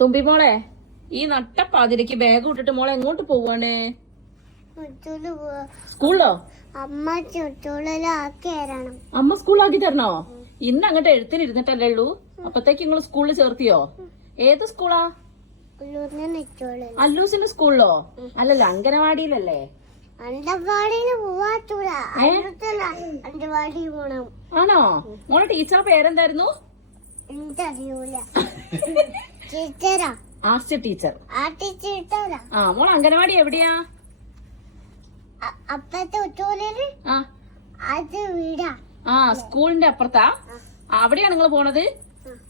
തുമ്പി മോളെ ഈ നട്ടപ്പാതിരക്ക് ബാഗ് വിട്ടിട്ട് മോളെ എങ്ങോട്ട് പോവാണ്? സ്കൂളിലോ? അമ്മ അമ്മ സ്കൂളിലാക്കി തരണോ? ഇന്ന് അങ്ങോട്ട് എഴുത്തിന് ഇരുന്നിട്ടല്ലേ ഉള്ളൂ. അപ്പത്തേക്ക് നിങ്ങൾ സ്കൂളിൽ ചേർത്തിയോ? ഏത് സ്കൂളാ? അല്ലൂസിന്റെ സ്കൂളിലോ? അല്ലല്ലോ അങ്കനവാടിയിലല്ലേ ആണോ? മോളെ ടീച്ചർ പേരെന്തായിരുന്നു? ടീച്ചർ. ആ മോൾ അങ്കനവാടി എവിടെയാ? ആ. സ്കൂളിന്റെ അപ്പുറത്താ? അവിടെയാണ് അവിടെയാ നിങ്ങൾ പോണത്?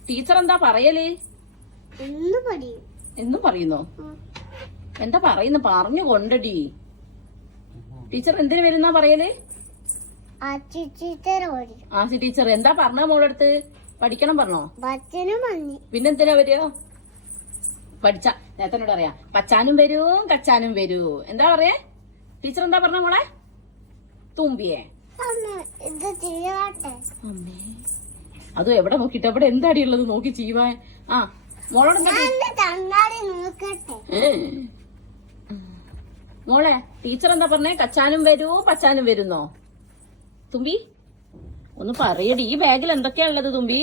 ടീച്ചർ എന്താ പറയൽ? എന്നും പറയുന്നു? എന്താ പറയുന്നു? പറഞ്ഞു കൊണ്ടടി. ടീച്ചർ എന്തിനു വരുന്നാ പറയൽ? ആ ടീച്ചർ പഠിക്കും ടീച്ചർ. എന്താ പറഞ്ഞ മോളടുത്ത്? പഠിക്കണം പറഞ്ഞോ? പിന്നെന്തിനാ വരിക? പഠിച്ച നേരത്തിനോട് പറയാ പച്ചാനും വരൂ കച്ചാനും വരൂ. എന്താ പറയാ? ടീച്ചർ എന്താ പറഞ്ഞ മോളെ? തുമ്പിയെ. അതും എവിടെ നോക്കിട്ട് എവിടെ എന്താടി ഉള്ളത് നോക്കി ചെയ്യുവാൻ? ആ മോളോട് മോളെ ടീച്ചർ എന്താ പറഞ്ഞേ? കച്ചാനും വരൂ പച്ചാനും വരുന്നോ? തുമ്പി? ഒന്ന് പറയടി. ഈ ബാഗിൽ എന്തൊക്കെയാ ഉള്ളത് തുമ്പി?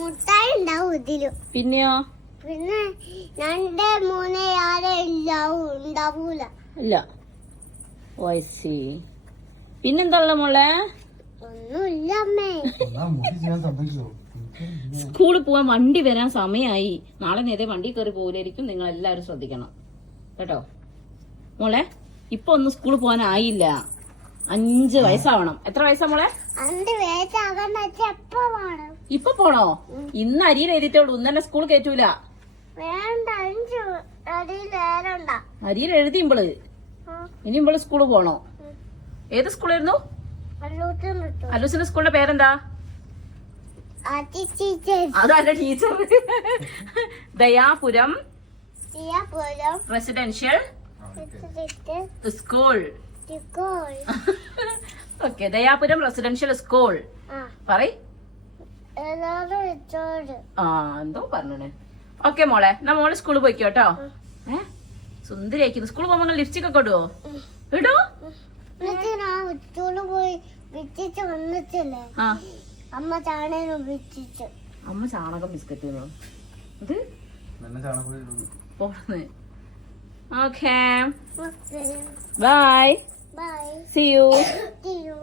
മുട്ടായി ഉണ്ടാവും ഇതിലും. പിന്നെയോ? പിന്നെ രണ്ട് മൂന്ന് ആറ് ഉണ്ടാവും ഉണ്ടാവൂല. ഇല്ല. വയസ്സി പിന്നെന്താ ഉള്ള മോളെ? ഒന്നുമില്ല അമ്മേ. സ്കൂളിൽ പോവാൻ വണ്ടി വരാൻ സമയമായി നാളെ നേരെ വണ്ടി കയറി പോകില്ലായിരിക്കും നിങ്ങൾ എല്ലാവരും ശ്രദ്ധിക്കണം. കേട്ടോ? മോളെ ഇപ്പൊ ഒന്നും സ്കൂളിൽ പോകാനായില്ല അഞ്ച് വയസ്സാവണം. എത്ര വയസ്സാ മോളെ? ഇപ്പൊ പോണോ? ഇന്ന് അരിയിൽ എഴുതിട്ടോളൂ ഇന്നലെ ഇന്ന് തന്നെ സ്കൂൾ കേറ്റൂല അരിയിൽ എഴുതി ഇമ്പൾ ഇനി ഇമ്പൾ സ്കൂൾ പോണോ? ഏത് സ്കൂളായിരുന്നു? അലൂസിന്റെ അല്ലൂസിന്റെ സ്കൂളിന്റെ പേരെന്താ? അതല്ല teacher. Dayapuram residential school. School. Okay Dayapuram residential school പറയ്. ആ എന്തോ പറഞ്ഞേ ഓക്കെ മോളെ എന്നാ മോൾ സ്കൂളിൽ പോയിക്കോ കേട്ടോ ഏ? സുന്ദരിയായിരിക്കുന്നു സ്കൂളിൽ പോകുമ്പോൾ ലിപ്സ്റ്റിക് ഒക്കെ ഇടുവോ? ഇടോ. അമ്മ ചാണകം വിറ്റിച്ച് അമ്മ ചാണകം ബിസ്ക്കറ്റ് ഇത്? Okay. Bye Bye. See you. See you.